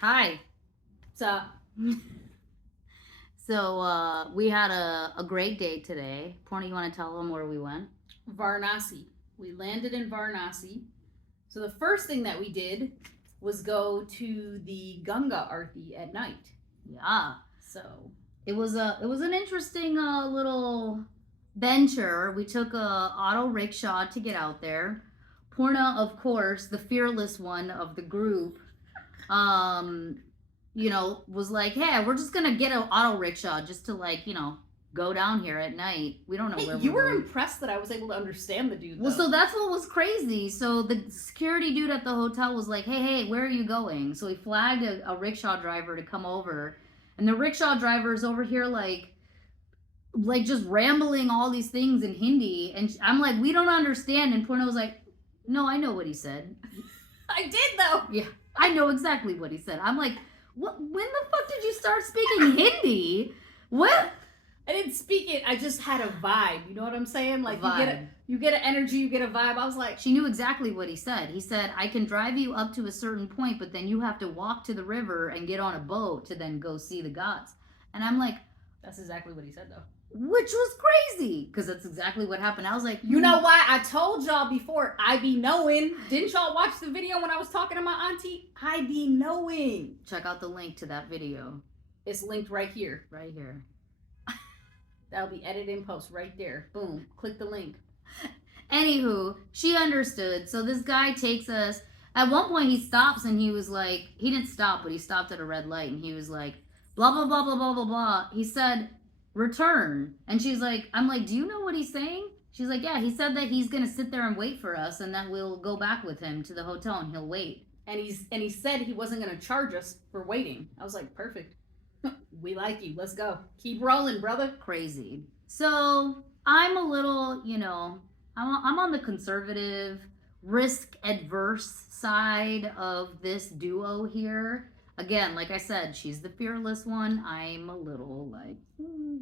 Hi. What's up? So we had a great day today. Porna, you want to tell them where we went? Varanasi. We landed in Varanasi. So the first thing that we did was go to the Ganga Aarti at night. Yeah. So it was an interesting little venture. We took a auto rickshaw to get out there. Porna, of course, the fearless one of the group, was like, "Hey, we're just gonna get an auto rickshaw just to go down here at night. We don't know where you we're were going." impressed that I was able to understand the dude. Well, so that's what was crazy. So the security dude at the hotel was like, "Hey, where are you going?" So he flagged a rickshaw driver to come over, and the rickshaw driver is over here like just rambling all these things in Hindi, and I'm like, "We don't understand." And Porno was like, "No, I know what he said." I did though. Yeah, I know exactly what he said. I'm like, "What? When the fuck did you start speaking Hindi? What?" I didn't speak it. I just had a vibe. You know what I'm saying? Like you get an energy, you get a vibe. I was like, she knew exactly what he said. He said, "I can drive you up to a certain point, but then you have to walk to the river and get on a boat to then go see the ghats." And I'm like, that's exactly what he said though. Which was crazy because that's exactly what happened. I was like, you know why? I told y'all before, I be knowing. Didn't y'all watch the video when I was talking to my auntie? I be knowing. Check out the link to that video. It's linked right here. Right here. That'll be edited in post right there. Boom. Click the link. Anywho, she understood. So this guy takes us. At one point, he stops and he was like, he didn't stop, but he stopped at a red light and he was like, blah, blah, blah, blah, blah, blah, blah. He said, return. And she's like, I'm like, do you know what he's saying? She's like, yeah, he said that he's going to sit there and wait for us and that we'll go back with him to the hotel and he'll wait. And he said he wasn't going to charge us for waiting. I was like, perfect. We like you. Let's go. Keep rolling, brother. Crazy. So I'm a little, I'm on the conservative, risk adverse side of this duo here. Again, like I said, she's the fearless one. I'm a little like.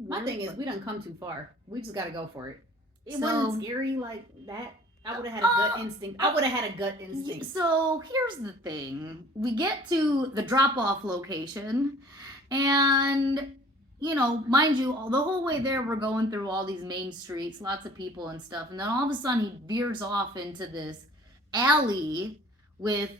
My thing is, we don't come too far. We just got to go for it. It wasn't scary like that. I would have had a gut instinct. I would have had a gut instinct. So here's the thing. We get to the drop-off location. And, mind you, the whole way there, we're going through all these main streets, lots of people and stuff. And then all of a sudden, he veers off into this alley with,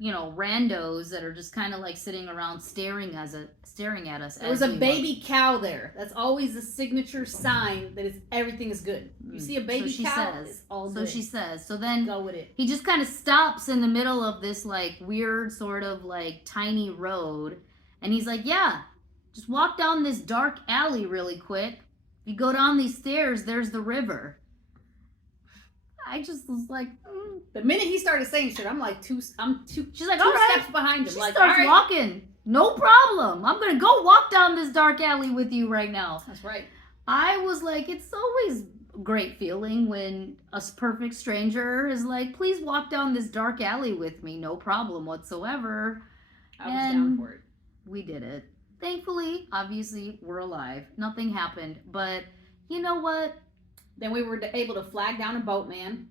randos that are just kind of like sitting around staring at us. There was a baby cow there. That's always a signature sign that everything is good. You see a baby cow, it's all good. So she says. So then go with it. He just kind of stops in the middle of this like weird sort of like tiny road. And he's like, yeah, just walk down this dark alley really quick. If you go down these stairs, there's the river. I just was like, The minute he started saying shit, I'm like, she's like, all right. Steps behind him. She starts walking. No problem. I'm going to go walk down this dark alley with you right now. That's right. I was like, it's always a great feeling when a perfect stranger is like, please walk down this dark alley with me. No problem whatsoever. I was down for it. We did it. Thankfully, obviously, we're alive. Nothing happened. But you know what? Then we were able to flag down a boatman.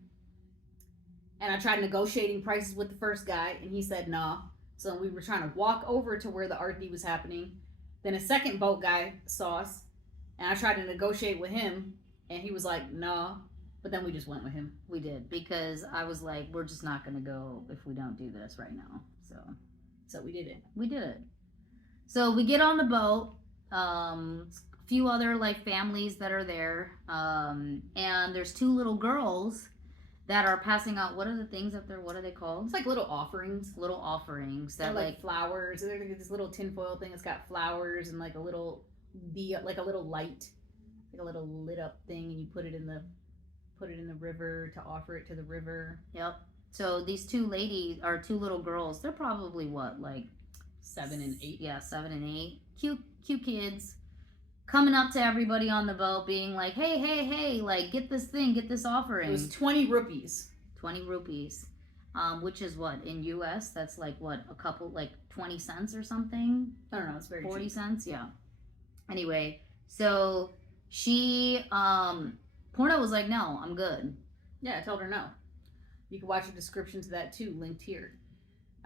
And I tried negotiating prices with the first guy, and he said no. So we were trying to walk over to where the Aarti was happening. Then a second boat guy saw us, and I tried to negotiate with him, and he was like, no. But then we just went with him. We did, because I was like, we're just not going to go if we don't do this right now. So we did it. We did it. So we get on the boat, a few other like families that are there, and there's two little girls that are passing out. What are the things up there? What are they called? It's like little offerings. Little offerings that like flowers. They're like this little tinfoil thing that's got flowers and like a little light, like a little lit up thing, and you put it in the river to offer it to the river. Yep. So these two little girls, they're probably what, like 7 and 8? Yeah, 7 and 8. Cute kids. Coming up to everybody on the boat being like, hey, like, get this offering. It was 20 rupees. 20 rupees. Which is what, in US, that's like what, a couple, like 20 cents or something? I don't know, it's very 40 cheap. cents, yeah. Anyway, so she, Porno was like, no, I'm good. Yeah, I told her no. You can watch the description to that too, linked here.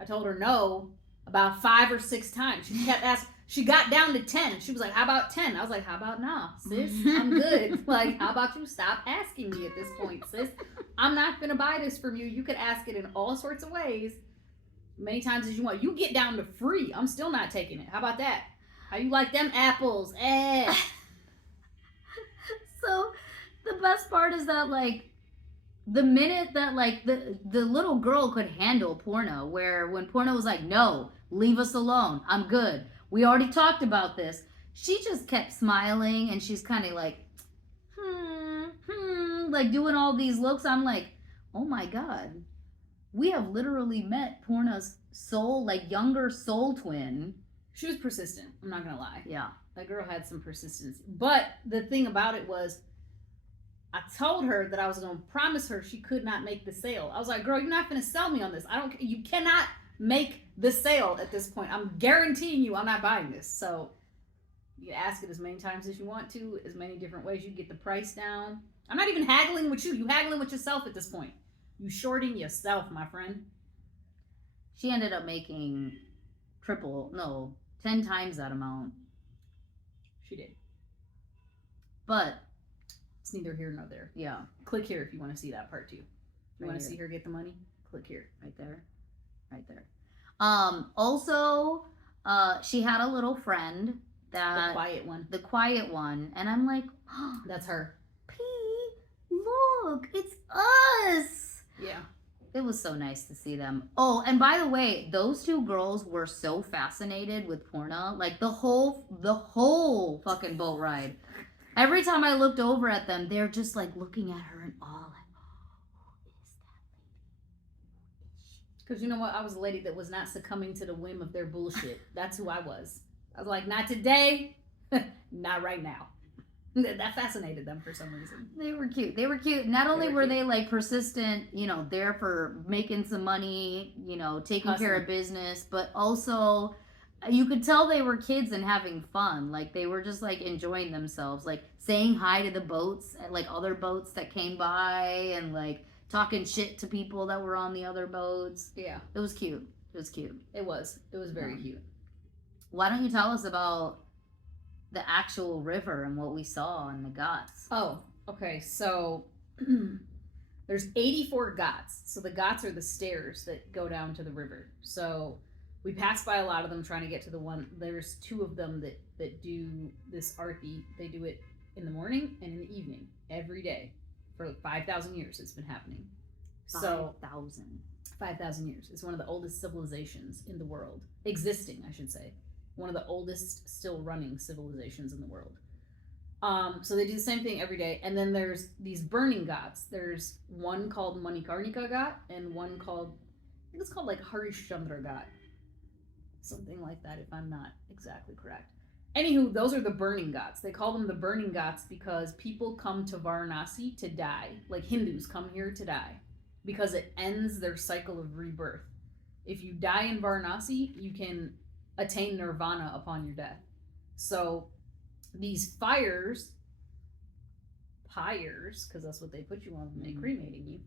I told her no, about 5 or 6 times. She kept asking. She got down to 10. She was like, "How about 10?" I was like, "How about nah, sis? I'm good. Like, how about you stop asking me at this point, sis? I'm not gonna buy this from you. You could ask it in all sorts of ways, many times as you want. You get down to free. I'm still not taking it. How about that? How you like them apples? Eh." So the best part is that like the minute that like the little girl could handle porno, where when porno was like, no, leave us alone, I'm good, we already talked about this, she just kept smiling and she's kind of like like doing all these looks. I'm like, oh my god, we have literally met porno's soul, like younger soul twin. She was persistent. I'm not gonna lie. Yeah, that girl had some persistence. But the thing about it was, I told her that I was going to promise her she could not make the sale. I was like, girl, you're not going to sell me on this. You cannot make the sale at this point. I'm guaranteeing you I'm not buying this. So you can ask it as many times as you want to, as many different ways. You get the price down. I'm not even haggling with you. You haggling with yourself at this point. You shorting yourself, my friend. She ended up making 10 times that amount. She did. But it's neither here nor there. Yeah. Click here if you want to see that part too. You want to see her get the money? Click here. Right there. Right there. Also, she had a little friend that the quiet one, and I'm like, oh, that's her. P, look, it's us. Yeah. It was so nice to see them. Oh, and by the way, those two girls were so fascinated with porno. Like the whole fucking boat ride. Every time I looked over at them, they're just like looking at her in awe, like, oh, who is that lady? Because you know what? I was a lady that was not succumbing to the whim of their bullshit. That's who I was. I was like, not today, not right now. That fascinated them for some reason. They were cute. They were cute. Not only were they like persistent, there for making some money, taking care of business, but also you could tell they were kids and having fun. Like they were just like enjoying themselves, like saying hi to the boats, like other boats that came by, and like talking shit to people that were on the other boats. Yeah. It was cute. It was cute. It was very cute. Why don't you tell us about the actual river and what we saw in the ghats? Oh, okay. So there's 84 ghats. So the ghats are the stairs that go down to the river. So we passed by a lot of them trying to get to the one. There's 2 of them that do this arti. They do it in the morning and in the evening every day for like 5,000 years. It's been happening. 5,000 years. It's one of the oldest civilizations in the world, existing, I should say. One of the oldest still running civilizations in the world. So they do the same thing every day. And then there's these burning ghats. There's one called Manikarnika Ghat and one called, I think it's called like Harishchandra Ghat. Something like that, if I'm not exactly correct. Anywho, those are the burning ghats. They call them the burning ghats because people come to Varanasi to die. Like Hindus come here to die because it ends their cycle of rebirth. If you die in Varanasi, you can attain nirvana upon your death. So these pyres, because that's what they put you on when they cremating you,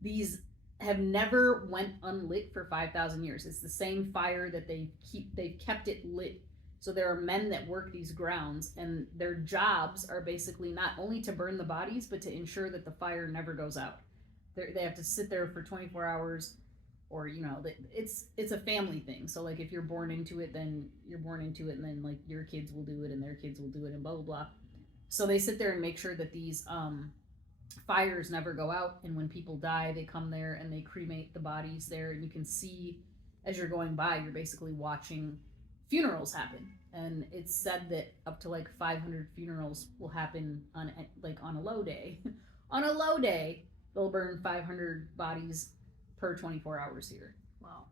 these have never went unlit for 5,000 years. It's the same fire that they've kept it lit. So there are men that work these grounds, and their jobs are basically not only to burn the bodies, but to ensure that the fire never goes out. They have to sit there for 24 hours, or it's a family thing. So like if you're born into it, then you're born into it, and then like your kids will do it and their kids will do it, and blah blah blah. So they sit there and make sure that these fires never go out, and when people die, they come there and they cremate the bodies there, and you can see as you're going by, you're basically watching funerals happen. And it's said that up to like 500 funerals will happen on a low day. On a low day, they'll burn 500 bodies per 24 hours here. Wow,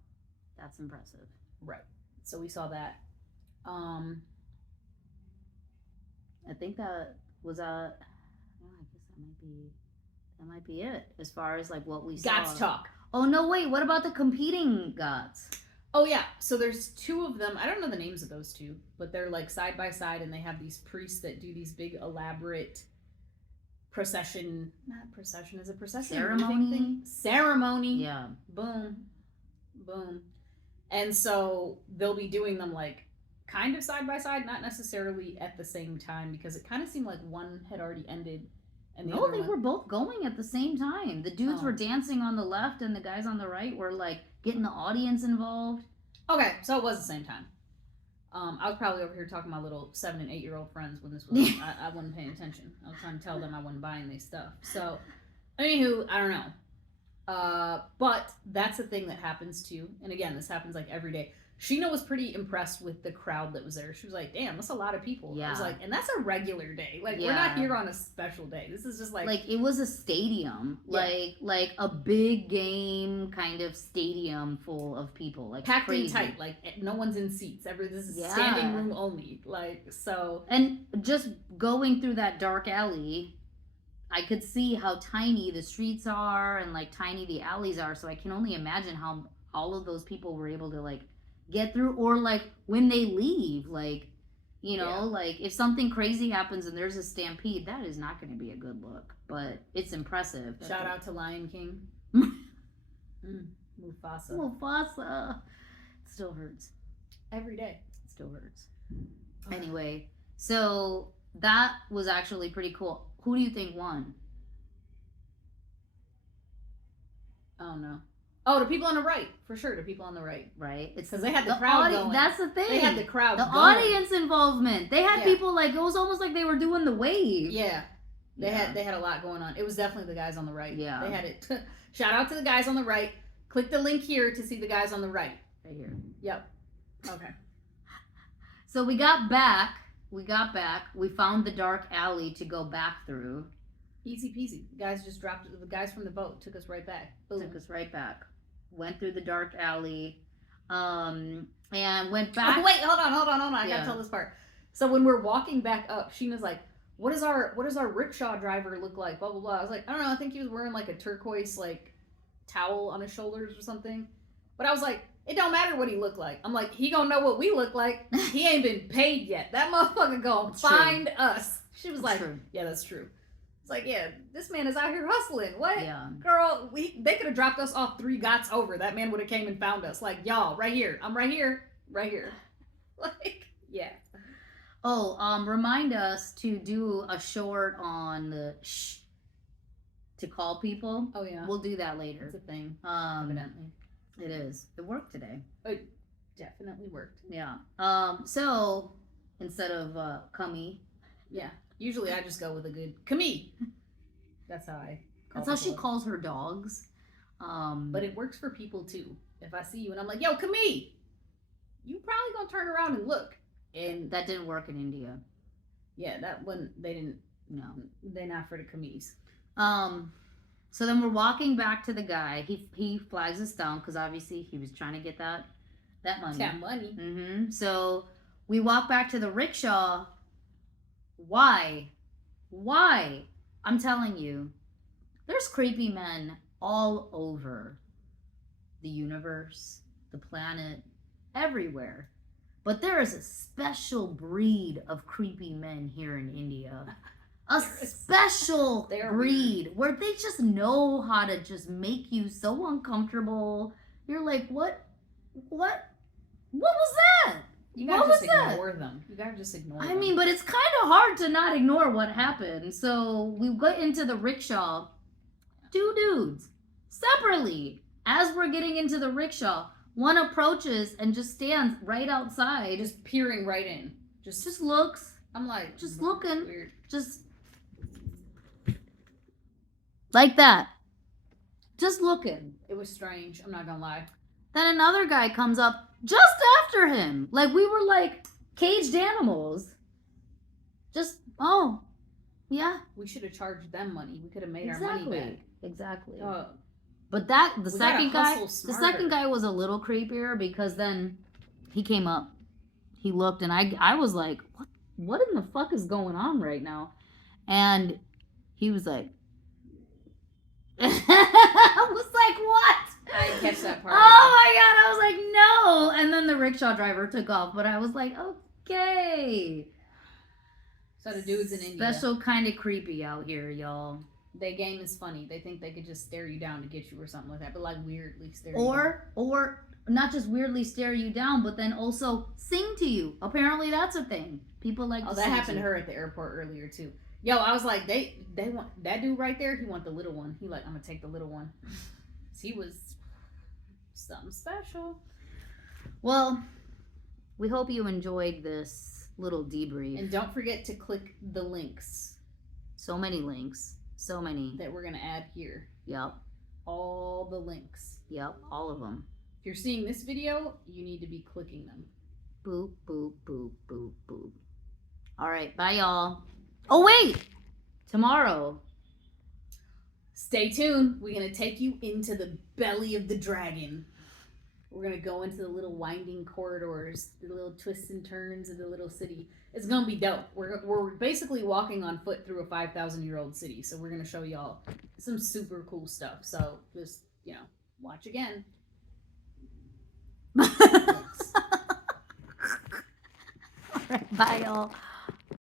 that's impressive. Right. So we saw that. I think that was I guess that might be it as far as like what we saw. Ghats talk. Oh no, wait. What about the competing ghats? Oh yeah. So there's 2 of them. I don't know the names of those 2, but they're like side by side, and they have these priests that do these big elaborate procession. Not procession. Is it procession? Ceremony. Ceremony. Yeah. Boom. Boom. And so they'll be doing them like kind of side by side, not necessarily at the same time, because it kind of seemed like one had already ended and the No, other they one. were both going at the same time. The dudes Oh. were dancing on the left, and the guys on the right were like getting the audience involved. Okay, so it was the same time. I was probably over here talking to my little 7 and 8-year-old friends when this was. I wasn't paying attention. I was trying to tell them I wasn't buying their stuff. So, anywho, I don't know. But that's the thing that happens too. And again, this happens like every day. Sheena was pretty impressed with the crowd that was there. She was like, "Damn, that's a lot of people." Yeah. I was like, "And that's a regular day. Like, we're Yeah. not here on a special day. This is just like it was a stadium, Yeah. like a big game kind of stadium full of people, like packed in crazy. tight. Like no one's in seats. This is Yeah. standing room only. Like so. And just going through that dark alley, I could see how tiny the streets are and like tiny the alleys are. So I can only imagine how all of those people were able to like get through, or like when they leave, like, you know, Yeah. like if something crazy happens and there's a stampede, that is not going to be a good look, but it's impressive. Shout out to Lion King. Mufasa. Mufasa. It still hurts. Every day. It still hurts. Anyway, so that was actually pretty cool. Who do you think won? Oh no. Oh, the people on the right, for sure. The people on the right, Right? It's 'Cause they had the crowd going. That's the thing. they had the crowd. the going. audience involvement. They had Yeah. people like, it was almost like they were doing the wave. Yeah, they Yeah. had a lot going on. It was definitely the guys on the right. Yeah. They had it. Shout out to the guys on the right. Click the link here to see the guys on the right. Right here. Yep. Okay. So we got back. We found the dark alley to go back through. Easy peasy. The guys just dropped. The guys from the boat took us right back. Boom. Took us right back. Went through the dark alley, and went back. Oh, wait, hold on. I Yeah. gotta tell this part. So when we're walking back up, Sheena's like, what does our rickshaw driver look like? Blah blah blah. I was like, I don't know. I think he was wearing like a turquoise like towel on his shoulders or something. But I was like, it don't matter what he looked like. I'm like, he gonna know what we look like. He ain't been paid yet. That motherfucker gonna That's true. find us. She was That's like, true. yeah, that's true. It's like, yeah, this man is out here hustling. What? Yeah. Girl, they could have dropped us off 3 ghats over. That man would have came and found us. Like, y'all, right here. I'm right here. Right here. Like, yeah. Oh, remind us to do a short on the to call people. Oh, yeah. We'll do that It's later. a thing, Evidently. evidently. It is. It worked today. It definitely worked. Yeah. So instead of cummy, Yeah. Usually I just go with a good Camille. That's how I call that's how she people. calls her dogs. But it works for people too. If I see you and I'm like, yo, Camille, you probably gonna turn around and look. And that didn't work in India. yeah, that one they didn't. No. They're not for the Camille's. So then we're walking back to the guy. He flags us down because obviously he was trying to get that money. That money. Mm-hmm. So we walk back to the rickshaw. Why? I'm telling you, there's creepy men all over the universe, the planet, everywhere. But there is a special breed of creepy men here in India. A special breed where they just know how to just make you so uncomfortable. You're like, what was that? You What gotta was just that? ignore them. You gotta just ignore them. I mean, but it's kind of hard to not ignore what happened. So we get into the rickshaw. 2 dudes, separately. As we're getting into the rickshaw, one approaches and just stands right outside. just peering right in. Just looks, I'm like, just looking. Weird. just like that. Just looking. It was strange. I'm not gonna lie. Then another guy comes up just after him. Like we were like caged animals. Just, oh, yeah. We should have charged them money. We could have made our money back. Exactly. Oh, But the we gotta second guy, hustle the smarter. second guy was a little creepier because then he came up, he looked, and I was like, what in the fuck is going on right now? And he was like, I was like, what? I didn't catch that part. Oh my god! I was like, no. And then the rickshaw driver took off, but I was like, okay. So the dudes in India, Special kind of creepy out here, y'all. they game is funny. They think they could just stare you down to get you or something like that, but like weirdly stare you down. Or not just weirdly stare you down, but then also sing to you. Apparently, that's a thing. People like. Oh, to that sing happened to you. her at the airport earlier too. Yo, I was like, they want that dude right there. He want the little one. He like, I'm gonna take the little one. He was something special. Well, we hope you enjoyed this little debrief. And don't forget to click the links. So many links. So many. That we're gonna add here. Yep. All the links. Yep. All of them. If you're seeing this video, you need to be clicking them. Boop, boop, boop, boop, boop. All right. Bye, y'all. Oh, wait. Tomorrow. Stay tuned. We're going to take you into the belly of the dragon. We're going to go into the little winding corridors, the little twists and turns of the little city. It's going to be dope. We're basically walking on foot through a 5,000-year-old city. So we're going to show y'all some super cool stuff. So just, watch again. All right. Bye, y'all.